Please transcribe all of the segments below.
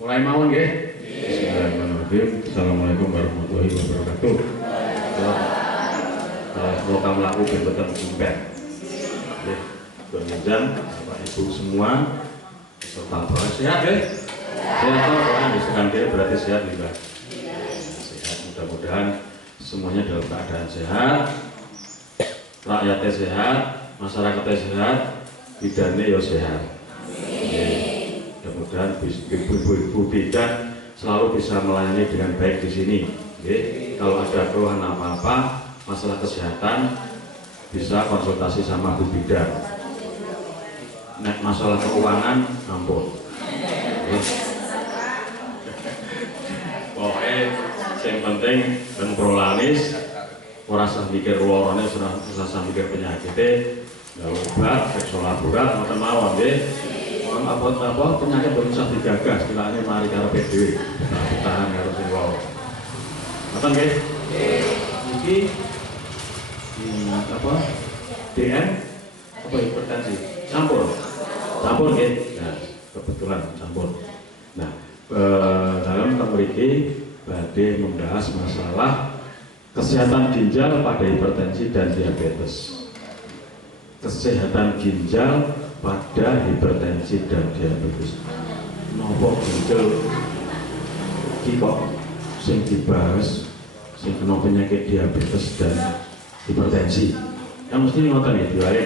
Mulai mawon nggih. Bismillahirrahmanirrahim. Assalamualaikum warahmatullahi wabarakatuh. Kalau kamu laku betul impet. Nggih, Donjang, Bapak Ibu semua serta Bapak sehat nggih. Sehat Bapak, misalkan dia berarti sehat juga. Sehat, mudah-mudahan semuanya dalam keadaan sehat. Rakyatnya sehat, masyarakatnya sehat, bidannya ya sehat. Mudah-mudahan ibu-ibu bidan selalu bisa melayani dengan baik di sini. Kalau ada keluhan apa-apa, masalah kesehatan, bisa konsultasi sama Bu Bidan. Nek masalah keuangan, ampun. Pokoknya yang penting dan prolanis, merasa mikir lorone, merasa mikir penyakitnya, nggak obat, seksual laborat, mau mawon deh. Apa penyakit belum bisa digagas, istilahnya mari karo PDW, tahan harus dibawa. Apa nggih? Iki apa? DM apa hipertensi? Campur nggih. Nah, kebetulan campur. Nah, dalam temriki badhe membahas masalah kesehatan ginjal pada hipertensi dan diabetes. Kesehatan ginjal pada hipertensi dan diabetes. Nopo ginjal iki kok sing dibahas sing kena penyakit diabetes dan hipertensi. Yang mesti ngoten ya diwae.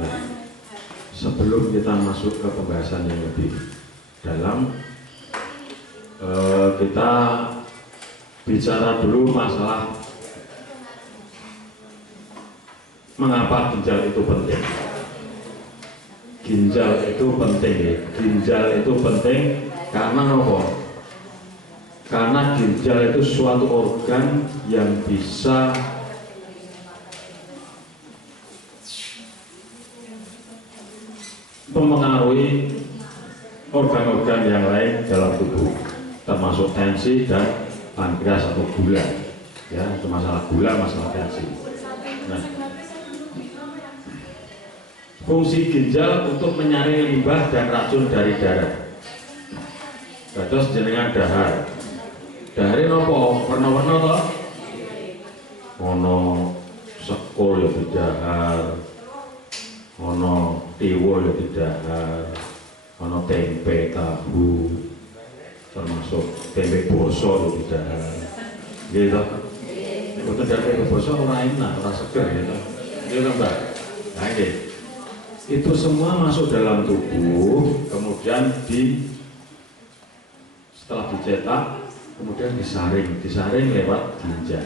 Nah, sebelum kita masuk ke pembahasan yang lebih dalam, kita bicara dulu masalah mengapa ginjal itu penting. Ginjal itu penting ya. Ginjal itu penting karena apa? Karena ginjal itu suatu organ yang bisa mempengaruhi organ-organ yang lain dalam tubuh, termasuk tensi dan pankreas atau gula. Ya, itu masalah gula, masalah tensi. Nah, fungsi ginjal untuk menyaring limbah dan racun dari darah. Dados jenengan dahar. Dahare nopo? Warna-warna toh? Ono sekol ya didahar, ono tiwul ya didahar, ono tempe tahu, termasuk tempe boso ya didahar. Gitu. Untuk tempe boso ora enak, ora seger gitu. Gitu Mbak. Nah, gitu. Itu semua masuk dalam tubuh, kemudian setelah dicetak, kemudian disaring lewat ginjal.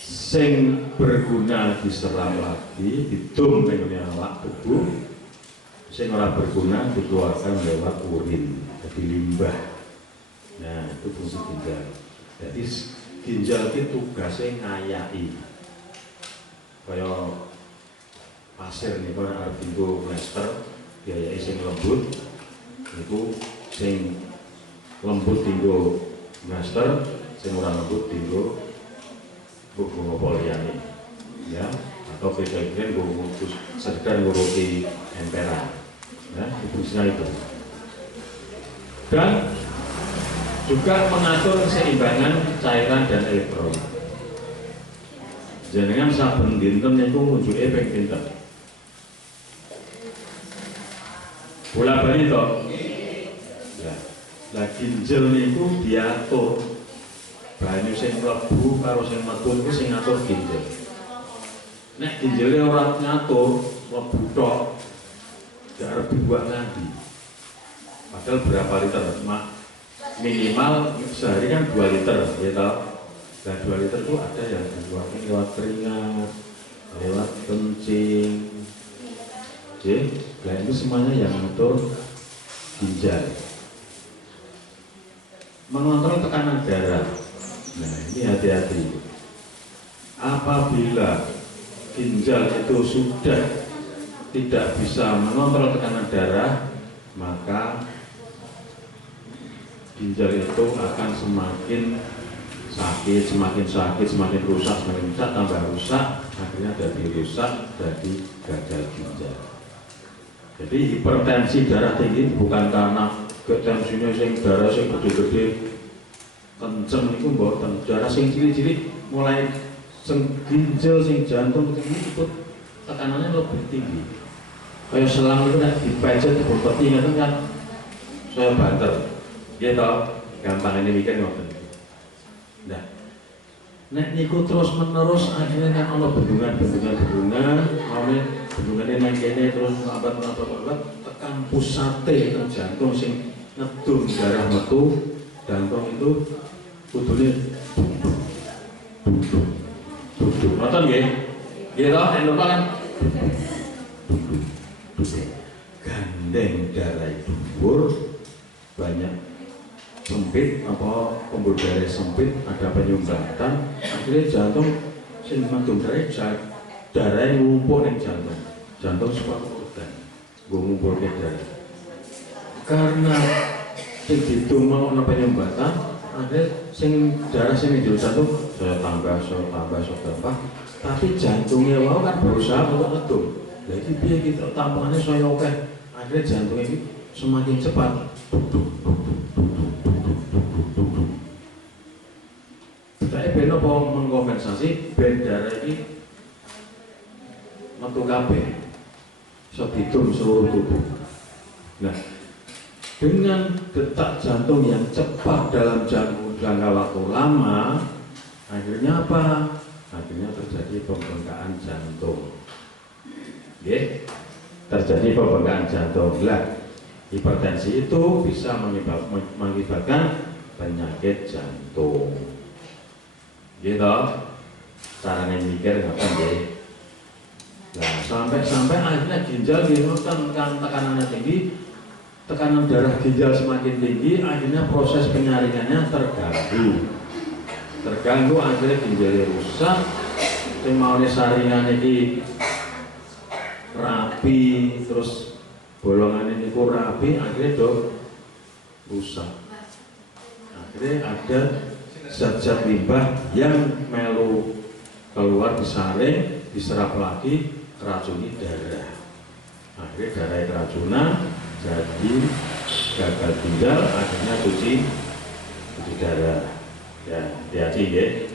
Sing berguna diserap lagi, didum ning awak tubuh. Sing ora berguna dikeluarkan lewat urin, jadi limbah. Nah, itu fungsi ginjal. Jadi ginjal itu tugasnya ngayai. Kayak pasir nih, kalau ada tinggu plester, biaya sing lembut, itu sing lembut tinggu plester, sing ora lembut tinggu bunga poliani, ya, atau kejadian ngurusi sekedar ngurusi emperan, ya, fungsinya itu. Dan juga mengatur keseimbangan cairan dan elektron. Jenengan saben dinten niku ngunjuke ping pinten? Bola bali toh. Ya. Lah ginjal niku diatur. Banyu sing mlebu karo sing metu iku sing ngatur ginjal. Nek ginjale ora ngatur, mlebu tok. Gak arep dibuat nanti. Padahal berapa liter? Minimal sehari kan 2 liter, ya toh. Nah 2 liter itu ada yang dibuatkan lewat keringat, lewat kencing. Nah itu semuanya yang mengatur ginjal. Mengontrol tekanan darah. Nah ini hati-hati. Apabila ginjal itu sudah tidak bisa mengontrol tekanan darah, maka ginjal itu akan semakin sakit, semakin rusak, tambah rusak, akhirnya dari rusak jadi gagal ginjal. Jadi hipertensi darah tinggi bukan karena ketensinya sing darah sing gede-gede kenceng itu mboten, darah sing cilik-cilik mulai sing ginjal sing jantung itu tekanannya lebih tinggi. Kayak selang itu kan dipejet bupeti itu kan saya banter, dia tahu gampang ini mikir ngoten. Nah, nek niku terus menerus akhirnya kan ono bendungan, oleh bendungannya nang kene terus lambat tekan pusate nang jantung sing ngedung darah metu, jantung itu kudune nonton nggih? Nggih to, nek nonton kan gandeng darah itu banyak sempit apa pembuluh darah sempit, ada penyumbatan, akhirnya jantung sing mandung darah yang ngumpul ning jantung suka organ nggo ngumpulke darah karena sing ditung mau ana penyumbatan, akhirnya sing darah sing ning jantung saya tambah, tapi jantungnya mau kan berusaha untuk ngedung. Jadi biar kita tampungannya saya oke, akhirnya jantungnya ini semakin cepat. Saya benar mau mengkompensasi ben darah ini metu kabeh, iso ditum seluruh tubuh. Nah, dengan detak jantung yang cepat dalam jangka waktu lama, akhirnya apa? Akhirnya terjadi pembengkakan jantung. Oke, terjadi pembengkakan jantung. Lah, hipertensi itu bisa mengakibatkan penyakit jantung. Gitu, caranya mikir ngapain deh? Nah, sampai akhirnya ginjal gitu kan tekanannya tinggi, tekanan darah ginjal semakin tinggi, akhirnya proses penyaringannya terganggu, akhirnya ginjalnya rusak. Yang mau saringan ini rapi, terus bolongan ini rapi, akhirnya rusak. Akhirnya ada zat-zat limbah yang melu keluar disaring, diserap lagi, keracuni darah. Akhirnya darah keracunan, jadi gagal ginjal, akhirnya cuci darah. Ya, hati-hati ya.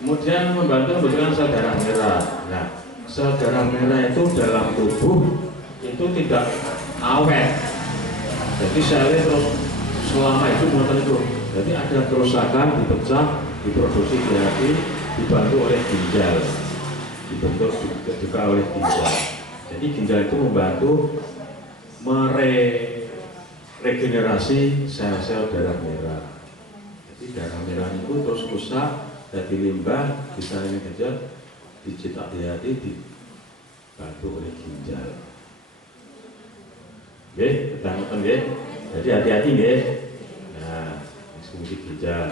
Kemudian membentukkan sel darah merah. Nah, sel darah merah itu dalam tubuh itu tidak awet. Jadi selnya terus selama itu muatan itu. Jadi ada kerusakan, dipecah, diproduksi di hati, dibantu oleh ginjal, dibentuk juga oleh ginjal. Jadi ginjal itu membantu meregenerasi sel-sel darah merah. Jadi darah merah itu terus rusak, jadi limbah, disaring ginjal, dicetak di hati, dibantu oleh ginjal. Oke, ketangkep ya. Jadi hati-hati ya. Nah, fungsi ginjal.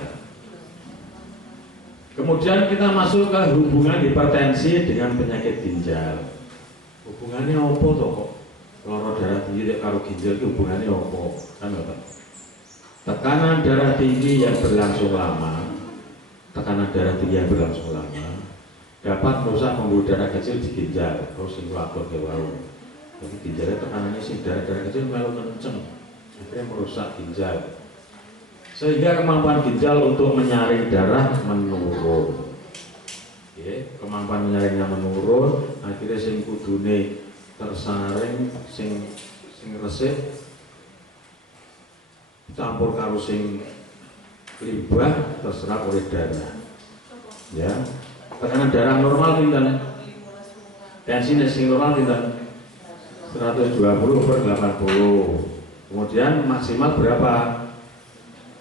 Kemudian kita masuk ke hubungan hipertensi dengan penyakit ginjal. Hubungannya apa toh kok? Loro darah tinggi karo ginjal itu hubungannya apa? Kan apa? Tekanan darah tinggi yang berlangsung lama, dapat merusak pembuluh darah kecil di ginjal. Terus sing lapor ke wau. Jadi ginjalnya tekanannya sih darah kecil melu kenceng, akhirnya merusak ginjal. Sehingga kemampuan ginjal untuk menyaring darah menurun. Kemampuan menyaringnya menurun, akhirnya sing kudune tersaring, sing resik campur karo sing limbah terserap oleh darah. Ya, tekanan darah normal pinten? Tensi sing normal pinten? 120/80. Kemudian maksimal berapa?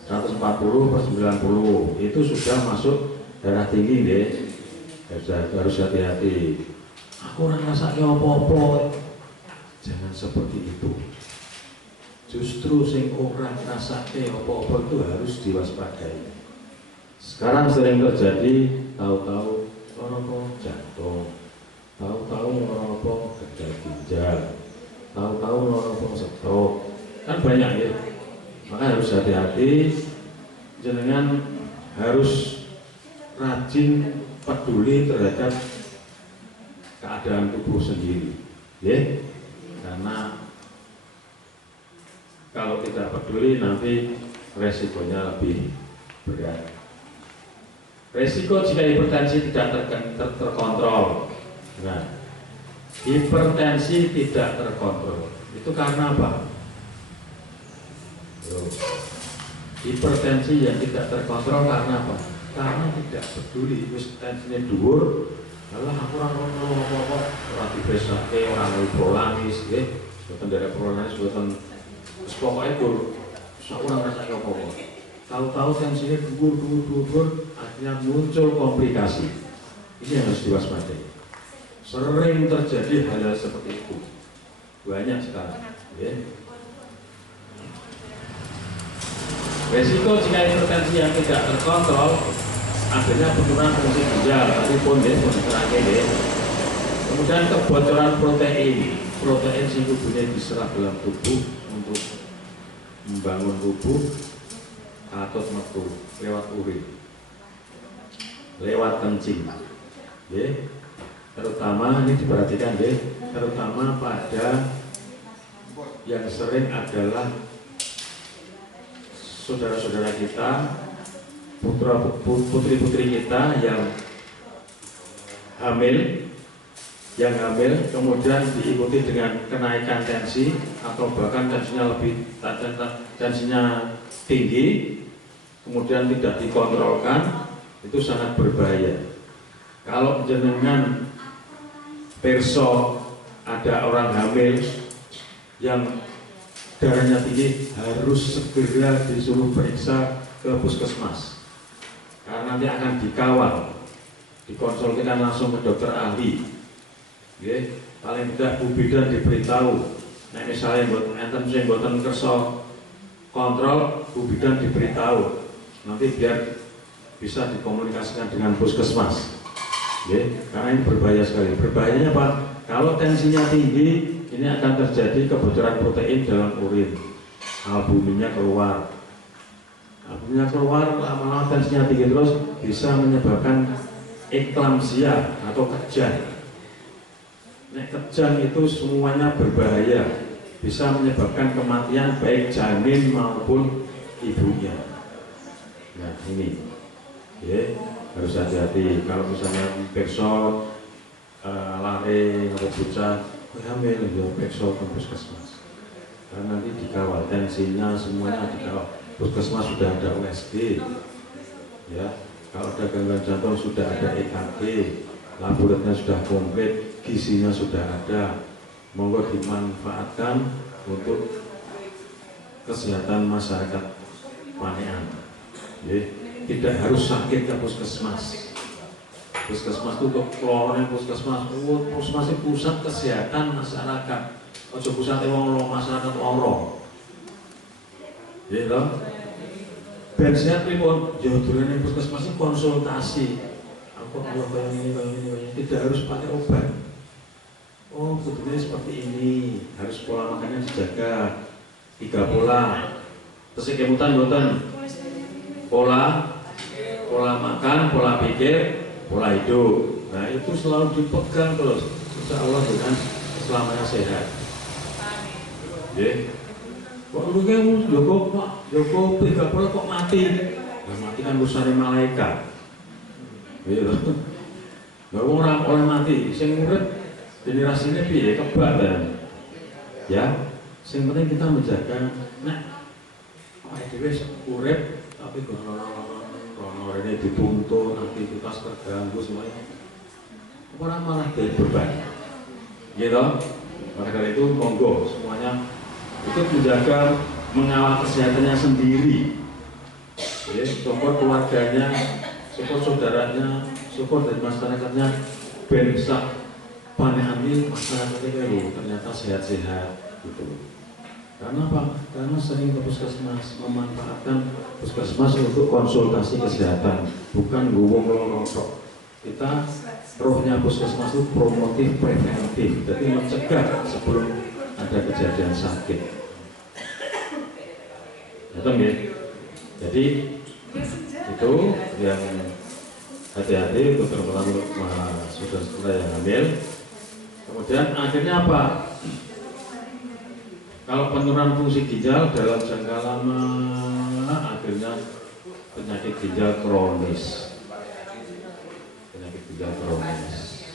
140/90. Itu sudah masuk darah tinggi deh. Harus hati-hati. Aku orang rasanya apa-apa. Jangan seperti itu. Justru sing orang rasanya apa-apa itu harus diwaspadai. Sekarang sering terjadi tahu-tahu orang jantung, tahu-tahu orang gagal ginjal, tahu-tahu orang stroke. Kan banyak ya. Maka harus hati-hati, jenengan harus rajin peduli terhadap keadaan tubuh sendiri, ya. Kalau tidak peduli nanti resikonya lebih berat. Resiko jika hipertensi tidak terkontrol. Nah, hipertensi tidak terkontrol itu karena apa? Hipertensi yang tidak terkontrol karena apa? Karena tidak peduli, wis tensinya dhuwur, alah aku ora ono apa-apa, ora dibesake, ora prolanis, nggih, boten derek prolanis, boten wis pokoke gur sak ora ngrasake apa-apa. Tahu-tahu tensinya dhuwur, akhirnya muncul komplikasi. Ini yang harus diwaspadai. Sering terjadi hal-hal seperti itu, banyak sekarang. Ya. Resiko jika hipertensi yang tidak terkontrol, akhirnya penurunan fungsi ginjal, tapi pun ya, kemudian kebocoran protein sing kudune diserap dalam tubuh untuk membangun tubuh atau metu lewat urin, lewat kencing, ya. Terutama ini diperhatikan, ya, terutama pada yang sering adalah saudara-saudara kita, putri-putri kita yang hamil, kemudian diikuti dengan kenaikan tensi atau bahkan tensinya tinggi, kemudian tidak dikontrolkan, itu sangat berbahaya. Kalau jenengan perso ada orang hamil yang darahnya tinggi, harus segera disuruh periksa ke puskesmas, karena nanti akan dikawal, dikonsultasikan langsung ke dokter ahli. Paling tidak Bu Bidan diberitahu, nah misalnya enten sing mboten kersa kontrol, Bu Bidan diberitahu, nanti biar bisa dikomunikasikan dengan puskesmas. Karena ini berbahaya sekali. Berbahayanya apa? Kalau tensinya tinggi, ini akan terjadi kebocoran protein dalam urin, albuminnya keluar, lama-lama tensinya tinggi terus bisa menyebabkan eklamsia atau kejang. Kejang itu semuanya berbahaya, bisa menyebabkan kematian baik janin maupun ibunya. Nah ini, harus hati-hati. Kalau misalnya perso lari atau bocah hamil, ya periksa ke puskesmas, karena nanti dikawal, tensinya semuanya dikawal. Puskesmas sudah ada USG, ya. Kalau ada gangguan jantung sudah ada EKG, laboratoriumnya sudah komplit, gizinya sudah ada. Monggo dimanfaatkan untuk kesehatan masyarakat Panean. Tidak harus sakit ke puskesmas. Puskesmas itu untuk kelompok puskesmas itu pusat kesehatan masyarakat. Ojo pusat masyarakat loro. Ya toh. Ben sehat pripun? Ya durene puskesmas itu konsultasi. Aku kalau ini, tidak harus pakai obat. Oh, sebetulnya seperti ini. Harus pola makannya dijaga. 3 pola. Terus kemudian boten. Pola makan, pola pikir, pola hidup. Nah itu selalu dipegang terus, insya Allah dengan selamanya sehat. Kok lu kayak Joko 3 pola kok mati? Nah, mati kan urusan malaikat. Nggak orang oleh mati, sing urip generasinya piye kebatan. Ya, sing penting kita menjaga. Nah, dhewe urip tapi kalau ini dituntut, aktivitas terganggu semuanya, orang malah jadi beban, gitu. Maka dari itu monggo semuanya ikut menjaga, mengawal kesehatannya sendiri, support keluarganya, support saudaranya, support dari masyarakatnya, bangsa Panean ini masyarakatnya ternyata sehat-sehat, gitu. Karena apa? Karena sering ke puskesmas, memanfaatkan puskesmas untuk konsultasi kesehatan, bukan ngomong lorok. Kita rohnya puskesmas itu promotif, preventif, jadi mencegah sebelum ada kejadian sakit. Betul ya? Jadi itu yang hati-hati untuk terutama saudara-saudara yang hamil. Kemudian akhirnya apa? Kalau penurunan fungsi ginjal dalam jangka lama akhirnya penyakit ginjal kronis. Penyakit ginjal kronis.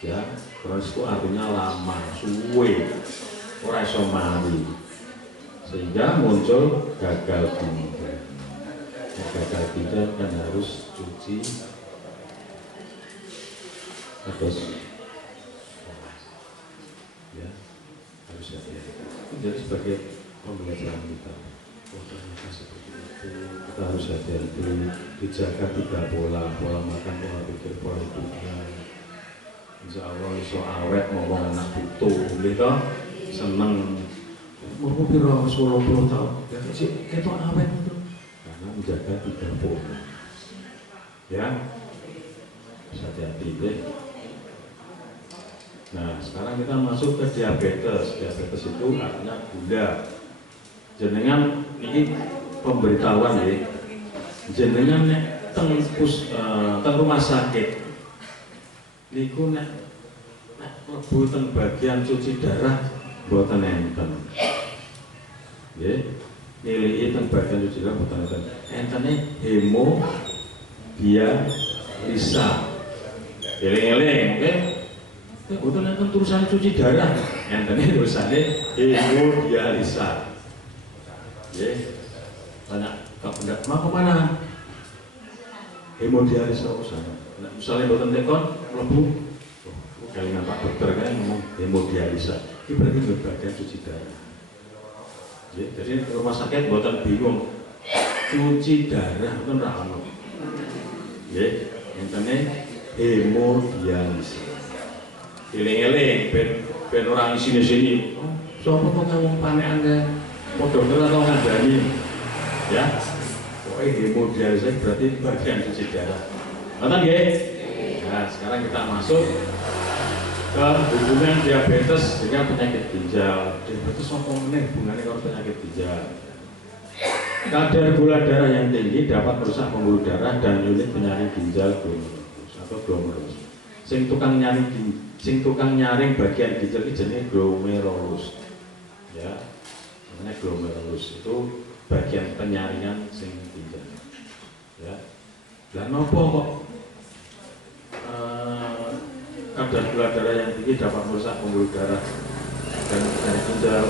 Ya, kronis itu artinya lama, suwe, ora iso mari. Sehingga muncul gagal ginjal. Gagal ginjal kan harus cuci terus ya harus hati-hati. Jadi sebagai pembelajaran kita, oh ternyata seperti itu, kita harus hati-hati, dijaga tiga pola makan, pola pikir, pola hidupnya. Insya Allah iso awet ngomong anak butuh, gitu, seneng. Mau piro 10 tahun, jadi sih ketok awet itu, karena menjaga tiga pola. Ya, hati-hati deh. Nah, sekarang kita masuk ke diabetes. Diabetes itu artinya gula. Jenengan ini pemberitahuan ya. Jenengan nek teng rumah sakit. Niku nek mlebu teng bagian cuci darah mboten enten. Nggih. Nilai teng bagian cuci darah mboten enten. Entene hemodialisa. Eling-eling, nggih. Betul enten tulisan cuci darah, entene tulisannya hemodialisa. Ya, banyak enggak mau kemana? Hemodialisa usah. Misalnya boten tekon, mlebu. Kelingan Pak Dokter kan ngomong hemodialisa. Ini berarti bagian cuci darah. Ya, jadi rumah sakit boten bingung. Cuci darah itu ora ono. Ya, entene hemodialisa. Eling-eling ben orang sini-sini. Sopo kok ngomong panekan ke dokter atau ngandani? Ya. Pokoke hemodialisa berarti bagian cuci darah. Ngoten nggih? Nah, sekarang kita masuk ke hubungan diabetes dengan penyakit ginjal. Diabetes apa meneh hubungannya karo penyakit ginjal? Kadar gula darah yang tinggi dapat merusak pembuluh darah dan unit penyaring ginjal glomerulus atau glomerulus. Sing tukang nyaring bagian ginjal iki jenenge glomerulus. Ya. Namanya glomerulus itu bagian penyaringan sing ginjal. Ya. Lah nopo kok kadar gula darah yang tinggi dapat merusak pembuluh darah dan penyaring ginjal.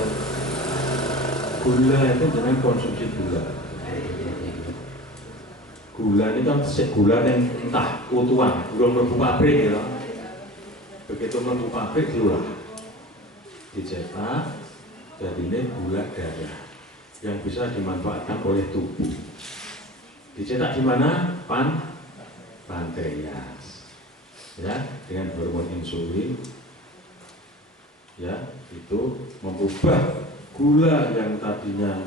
Gula itu dengan konsumsi gula. Gula ini kan gula yang entah utuhan, belum mlebu pabrik ya. Begitu mlebu pabrik diolah, dicetak, jadinya gula darah yang bisa dimanfaatkan oleh tubuh. Dicetak di mana? Pankreas. Ya, dengan hormon insulin. Ya, itu mengubah gula yang tadinya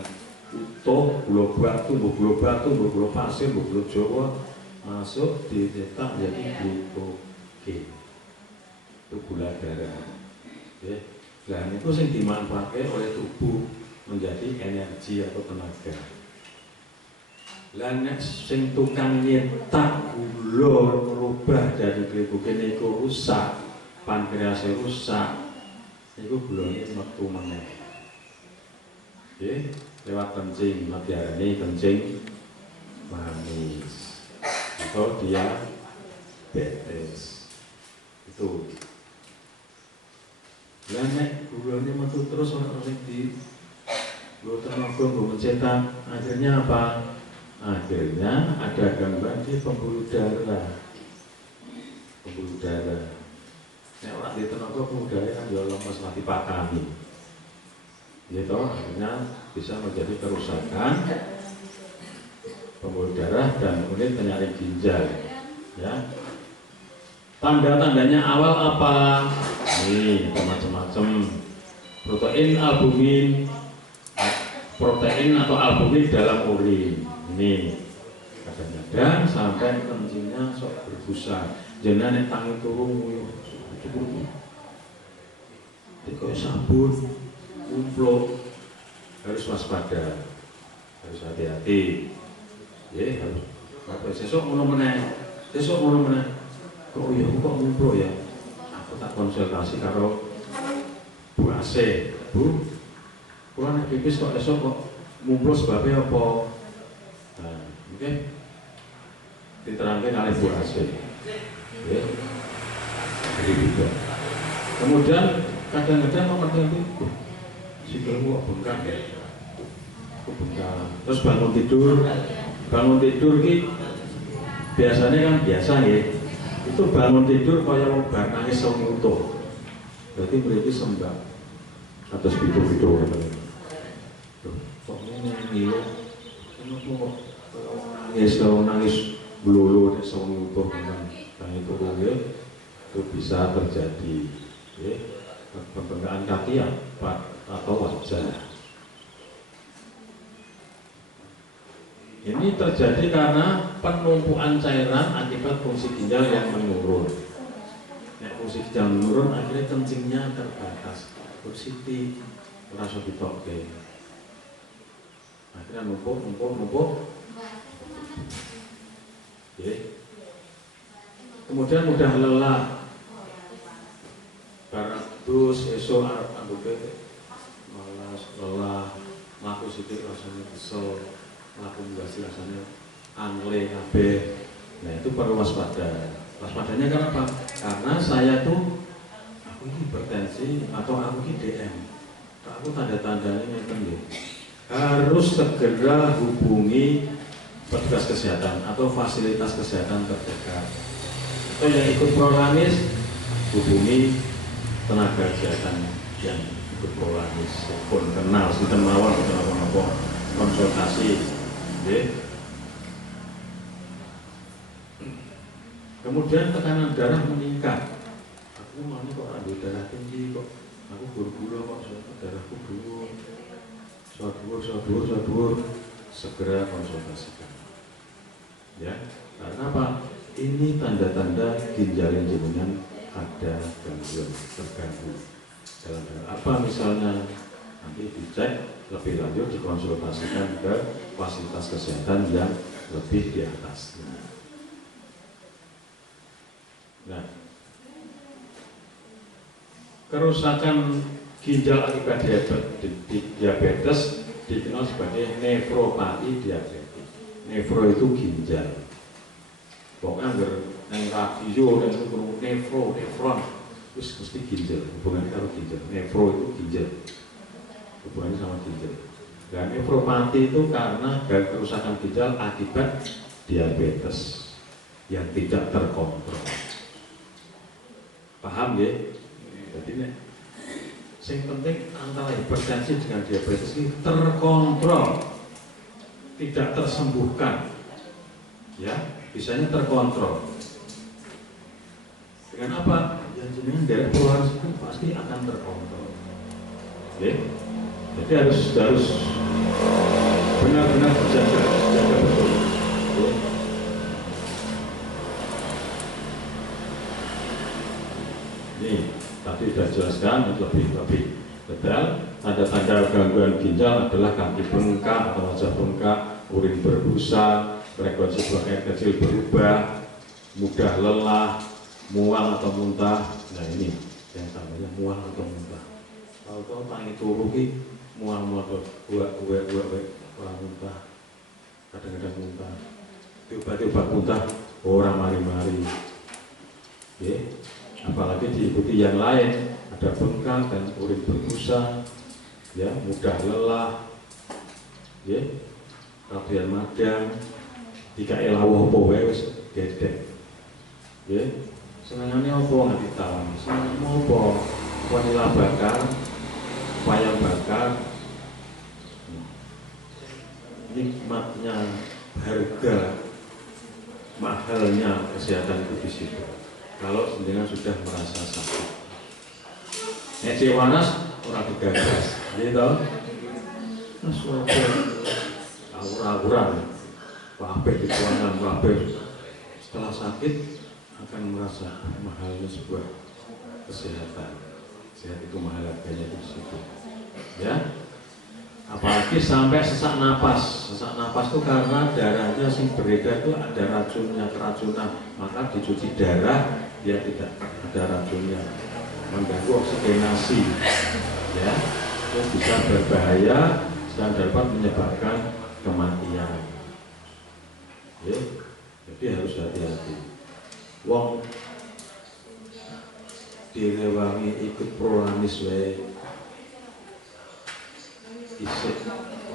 utuh, gula batu, gula pasir, gula jawa masuk dicetak jadi glukogen. Itu gula darah. Ya. Dan itu yang dimanfaatkan oleh tubuh menjadi energi atau tenaga. Lan sing tukang nyetak gula merubah dari glukogen itu rusak, pankreas rusak. Itu gulanya metu meneh. Lewat kencing, diarani kencing manis atau diabetes. Itu lah nek gulanya metu terus orang di gula tenaga mencetak, akhirnya apa? Akhirnya ada gangguan di pembuluh darah. Pembuluh darah. Nek orang di tenaga pembuluh darah kan ya lemes mati pakani. Gitu, akhirnya bisa menjadi kerusakan pembuluh darah dan unit penyaring ginjal. Ya. Tanda-tandanya awal apa? Nih, macam-macam. Protein atau albumin dalam urin. Ini kadang-kadang sampai kencingnya sok berbusa. Jenenge tangi turun, cukup. Dikoy sabun. Kumpul, harus waspada, harus hati-hati. Ya, harus. Besok ngono meneh. Kok iya kok ngumpul ya? Aku tak konsultasi karo Bu AC. Bu, Kula nek pipis kok esuk kok mumpul sebabnya apa? Nah, oke. Diterangkan oleh Bu Asih. Oke. Jadi gitu. Kemudian kadang-kadang nomor itu sikilmu kok bengkak ya. Kok bengkak. Terus bangun tidur ki biasanya kan biasa ya. Itu bangun tidur kaya mau bar nangis wong utuh. Berarti mriki sembah atas video-video kok ini ngilu kok nangis melulu nek wong utuh kan itu ya itu bisa terjadi ya pembengkakan kaki ya atau wajah. Ini terjadi karena penumpukan cairan akibat fungsi ginjal yang menurun. Nek fungsi ginjal menurun akhirnya kencingnya terbatas. Siti rasa ditokke. Akhirnya numpuk. Oke. Kemudian mudah lelah. Barang terus esok arep ambuke malas lelah, mlaku sithik rasanya kesel, mlaku mbasi rasanya angle kabeh. Nah, itu perlu waspada. Waspadanya kenapa? Karena saya tuh aku ini hipertensi atau aku ini DM. Aku tanda-tandanya ngeten nggih. Harus segera hubungi petugas kesehatan atau fasilitas kesehatan terdekat. Atau yang ikut Prolanis hubungi tenaga kesehatan yang ikut Prolanis. Pun kenal sinten mawon apa konsultasi. Nggih. Kemudian tekanan darah meningkat. Aku mau kok ada darah tinggi kok. Aku buru-buru kok darahku dhuwur. Dhuwur. Segera konsultasikan. Ya, karena apa? Ini tanda-tanda ginjal jenengan ada gangguan, terganggu. Dalam apa misalnya nanti dicek lebih lanjut dikonsultasikan ke fasilitas kesehatan yang lebih di atasnya. Nah, kerusakan ginjal akibat diabetes dikenal sebagai nefropati diabetes. Nefro itu ginjal. Pokoknya neng radio dan nefron, terus mesti ginjal. Hubungannya sama ginjal. Nefro itu ginjal. Hubungannya sama ginjal. Dan nefropati itu karena kerusakan ginjal akibat diabetes yang tidak terkontrol. Paham ya? Jadi nih, yang penting antara hipertensi dengan diabetes ini terkontrol, tidak tersembuhkan, ya, bisanya terkontrol. Dengan apa? Yang jenengan dari Prolanis itu pasti akan terkontrol. Ya, jadi harus benar-benar jaga betul. Ya. Nih, tadi sudah jelaskan lebih detail. Tanda-tanda gangguan ginjal adalah kaki bengkak atau wajah bengkak, urin berbusa, frekuensi buang air kecil berubah, mudah lelah, mual atau muntah. Nah ini yang namanya mual atau muntah. Kalau kau tangi turu ki mual atau buat muntah, kadang-kadang muntah. Tiba-tiba muntah orang mari-mari. Ya. Apalagi diikuti yang lain, ada bengkak dan urin berbusa, ya, mudah lelah, ya, kemudian madang, jika elawah apa wes gedek, ya, senangannya apa nggak ditahan, senangannya apa, wanita bakar, wayang bakar, nikmatnya harga mahalnya kesehatan itu di situ. Kalau jenengan sudah merasa sakit, nek panas orang digagas, gitu. Terus awur-awuran, kabeh dikuangan, kabeh setelah sakit akan merasa mahalnya sebuah kesehatan. Sehat itu mahal harganya di situ, ya. Apalagi sampai sesak napas. Sesak napas itu karena darahnya sing beredar itu ada racunnya, keracunan. Maka dicuci darah dia tidak ada racunnya, mengganggu oksigenasi, ya. itu bisa berbahaya dan dapat menyebabkan kematian. Ya, jadi harus hati-hati. Wong direwangi ikut prolanis wae isih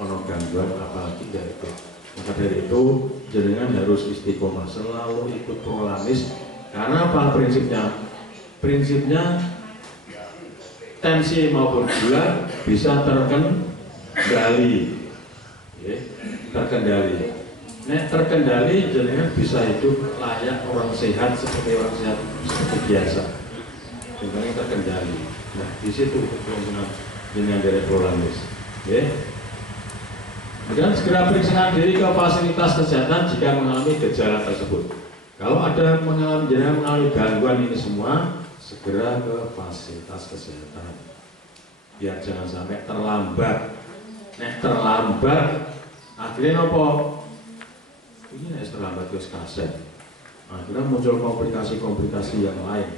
ono gangguan apalagi dari itu. Maka dari itu jenengan harus istiqomah selalu ikut prolanis. Karena apa prinsipnya? Prinsipnya tensi maupun gula bisa terkendali, ya, terkendali. Nek terkendali jenengan bisa hidup layak orang sehat seperti orang sehat seperti biasa. Jenengan terkendali. Nah di situ keuntungan jenengan dari prolanis. Ya. Dan segera periksakan diri ke fasilitas kesehatan jika mengalami gejala tersebut. Kalau ada mengalami gangguan ini semua, segera ke fasilitas kesehatan. Biar jangan sampai terlambat. Terlambat, akhirnya apa? Ini terlambat terus kaset. Akhirnya muncul komplikasi-komplikasi yang lain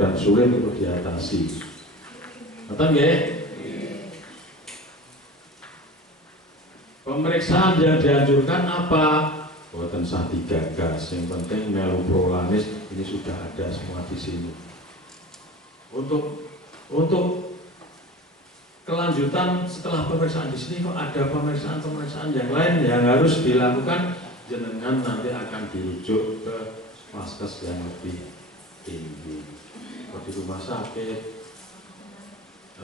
dan sulit untuk diatasi. Betul ya? Pemeriksaan yang dianjurkan apa? Buatan sati gagas, yang penting melu prolanis ini sudah ada semua di sini. Untuk kelanjutan setelah pemeriksaan di sini kok ada pemeriksaan yang lain yang harus dilakukan, jenengan nanti akan dirujuk ke vaskes yang lebih tinggi, atau di rumah sakit,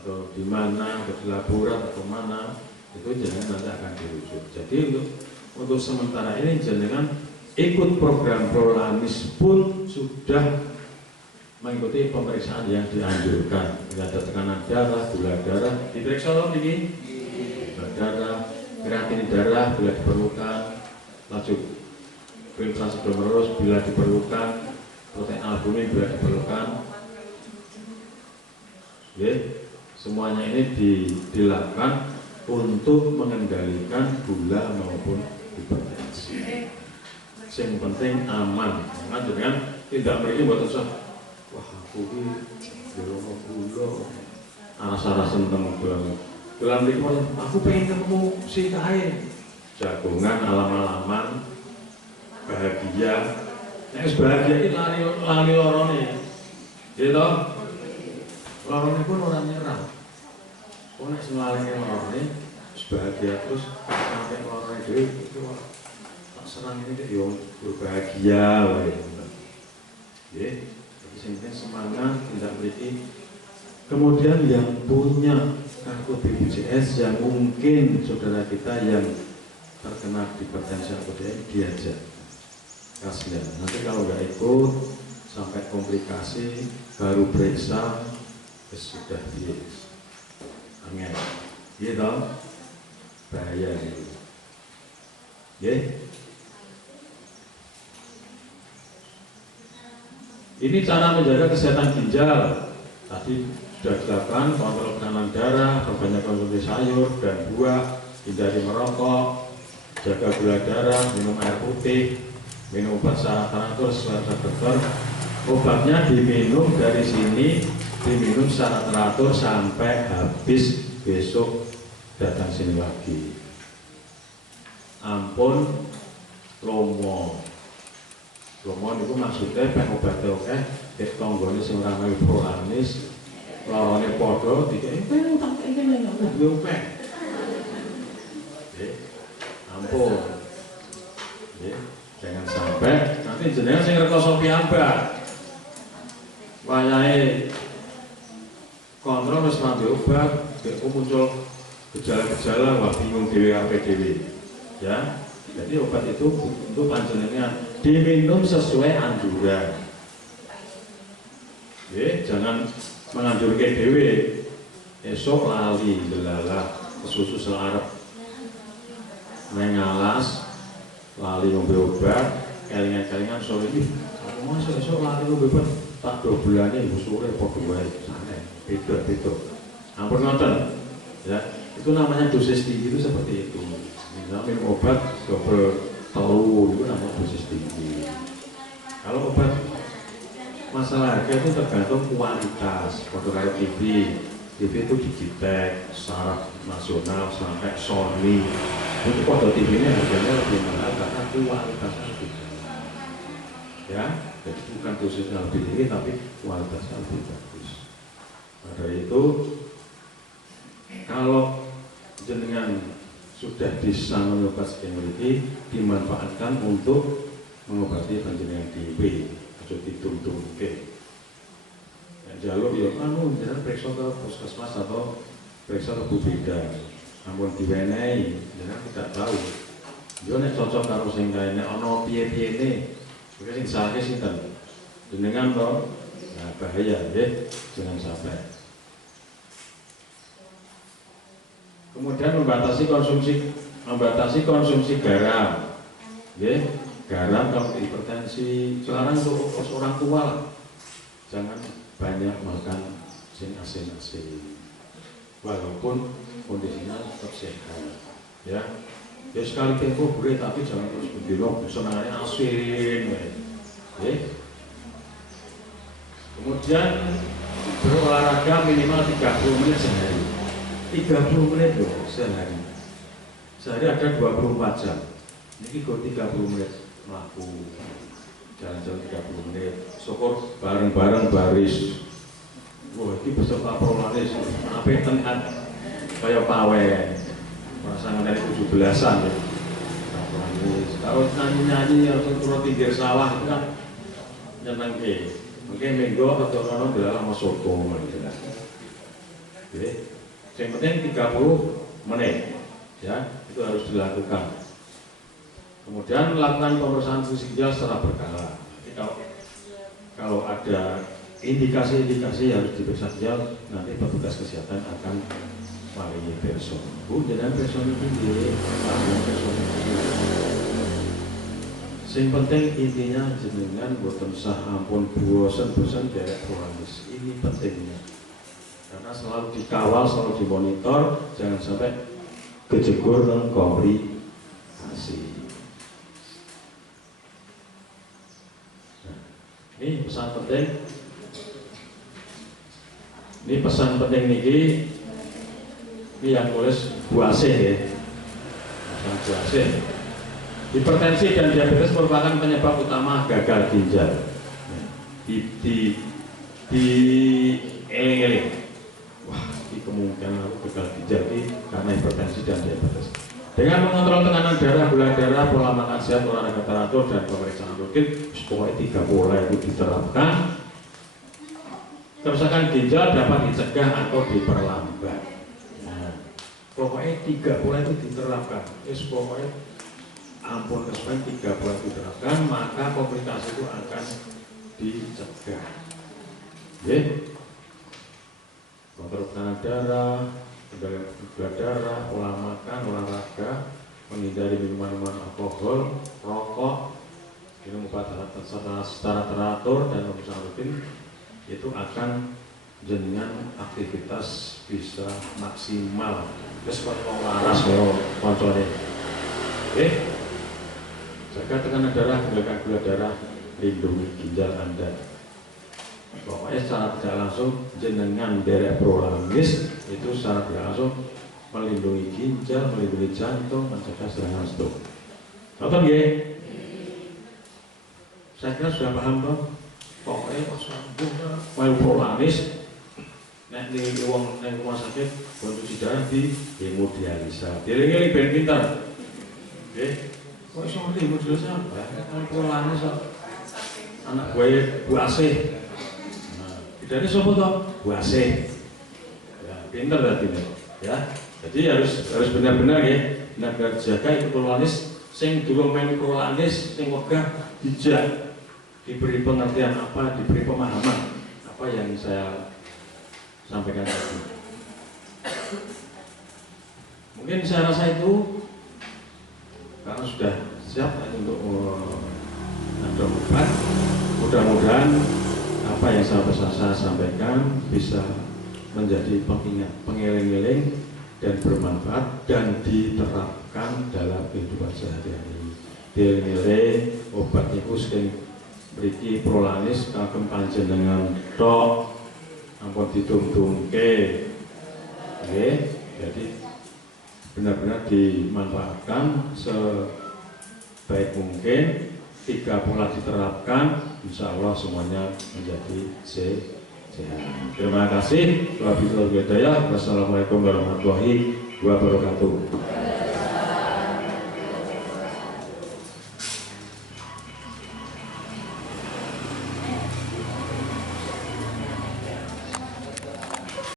atau di mana, di laboratorium atau mana. Itu jenengan nanti akan dirujuk. Jadi untuk sementara ini jenengan ikut program prolanis pun sudah mengikuti pemeriksaan yang dianjurkan. Ada tekanan darah, gula darah, diperiksa loh ini, gula darah, kreatin darah bila diperlukan, laju filtrasi glomerulus bila diperlukan, protein albumin bila diperlukan. Semuanya ini dilakukan untuk mengendalikan gula maupun hipertensi. Yang penting aman. Jangan tidak memiliki buat usah. Wah aku ini belum gula, aras-arasan tentang banget. Dalam lingkungan aku pengen ketemu si kain. Jagongan alam-alaman, bahagia. Nek bahagia ini lari lorone, gitu. Lorone pun orang nyerah. Oh, nek semalingnya lorone bahagia terus sampai lorone dhewe itu tak serang ini dek yo berbahagia wae. Nggih, jadi sing semangat tidak memiliki. Kemudian yang punya kartu BPJS yang mungkin saudara kita yang terkena hipertensi atau diajak. Kasihan. Nanti kalau nggak ikut sampai komplikasi baru periksa sudah bias. Angin, gitu, bahaya gitu. Ini cara menjaga kesehatan ginjal. Tadi sudah dilakukan kontrol tekanan darah, perbanyak konsumsi sayur dan buah, hindari merokok, jaga gula darah, minum air putih, minum obat secara teratur sesuai resep dokter. Obatnya diminum dari sini, diminum secara teratur sampai habis, besok datang sini lagi. Ampun lomo itu maksudnya obatnya oke, tonggone sing ora melu prolanis, lorone padha dikene utang kene oke. Ampun. Jangan sampai nanti jenengan sing rekoso piyambak. Wayahe kontrol wis mandi obat, kok muncul gejala-gejala, wah bingung dhewe dhewe. Ya, jadi obat itu untuk panjenengan diminum sesuai anjuran. Jangan menganjurkan dhewe. Esok lali delala kesusu selarep. Mengalas lali ngombe obat, kelingan-kelingan sore iki. Masa esok lali ngombe obat tak 2 bulane sore padha wae. Beda-beda. Ampun ngoten. Ya, itu namanya dosis tinggi itu seperti itu. Misalnya minum obat double telu itu namanya dosis tinggi. Kalau obat masalah harga itu tergantung kualitas. Waktu kayak TV TV itu digitek, syarat nasional sampai Sony. Itu kode TV ini harganya lebih mahal karena kualitasnya lebih bagus. Ya, jadi bukan dosisnya lebih tinggi tapi kualitasnya lebih bagus. Nah, dari itu kalau jenengan sudah bisa mengobat ini dimanfaatkan untuk mengobati panjenengan dhewe, aja dituntungke. Jaluk ya anu jangan periksa ke puskesmas atau periksa ke beda, namun diwenehi jangan tidak tahu yo nek cocok karo sing kene ana piye-piyene iki sing salahke sinten jenengan to. Nah bahaya nggih, jangan sampai. Kemudian membatasi konsumsi garam nggih. Garam kalau hipertensi sekarang untuk orang tua lah. Jangan banyak makan asin-asin walaupun kondisinya tetap sehat ya sekali tempo boleh tapi jangan terus bendino senangnya asin ya. Kemudian berolahraga minimal 30 menit sehari. 30 menit loh sehari ada 24 jam ini kok 30 menit melaku jalan-jalan 30 menit, syukur bareng-bareng baris. Wah, ini beserta prolanis, apa tenan kayak pawen, pasangan dari 17-an ya. Prolanis, kalau nyanyi-nyanyi atau turun pinggir sawah itu kan nyenang ke. Mungkin minggu atau orang bilang sama soto, gitu kan. Jadi, yang penting 30 menit, ya itu harus dilakukan. Kemudian melakukan pemeriksaan fungsi ginjal secara berkala. Kalau ada indikasi-indikasi harus diperiksa ginjal, nanti petugas kesehatan akan paringi person. Bu, jangan person itu Sing penting intinya jenengan boten sah ampun bosen-bosen derek prolanis. Ini pentingnya. Karena selalu dikawal, selalu dimonitor, jangan sampai kejegur dan komplikasi. Ini pesan penting. Ini pesan penting niki. Ini yang tulis Bu Asih ya. Pesan Bu Asih. Hipertensi dan diabetes merupakan penyebab utama gagal ginjal. Di eling-eling. Wah, ini kemungkinan aku gagal ginjal ini karena hipertensi dan diabetes. Dengan mengontrol tekanan darah, gula darah, pola makan sehat, olahraga teratur, dan pemeriksaan rutin, pokoknya 3 pola itu diterapkan. Kerusakan ginjal dapat dicegah atau diperlambat. Nah, pokoknya 3 pola itu diterapkan. Pokoknya ampun kesukaan 3 pola itu diterapkan, maka komplikasi itu akan dicegah. Kontrol tekanan darah, kendali gula darah, pola makan, olahraga, menghindari minuman alkohol, rokok, minum obat secara teratur dan pemeriksaan rutin, itu akan jenengan aktivitas bisa maksimal. Terus kalau waras kalau kontrolnya, jaga tekanan darah, kendalikan gula darah, lindungi ginjal Anda. Pokoknya secara tidak langsung jenengan derek prolamis itu secara tidak langsung melindungi ginjal, melindungi jantung, mencegah serangan stroke. Contoh ya, saya kira sudah paham toh. Pokoknya kalau prolamis, nek di uang nek rumah sakit kondisi darah di hemodialisa. Dieling-eling ben pintar. Kok iso ngerti hemodialisa apa? Kalau prolamis anak gue Bu Asih. Dari sopo toh buase, ya, pinter berarti ya. Jadi harus benar-benar ya, benar-benar jaga itu prolanis. Sing dulu main prolanis, sing wegah dijak, diberi pengertian apa, diberi pemahaman apa yang saya sampaikan tadi. Mungkin saya rasa itu karena sudah siap untuk ada obat. Mudah-mudahan apa yang saya sampaikan bisa menjadi pengingat, pengeling-eling dan bermanfaat dan diterapkan dalam kehidupan sehari-hari. Dieling-eling obat niku sing mriki prolanis kagem panjenengan tok ampun ditungtungke Oke, jadi benar-benar dimanfaatkan sebaik mungkin. 3 pola diterapkan, insya Allah semuanya menjadi sehat. Terima kasih. Wassalamualaikum warahmatullahi wabarakatuh.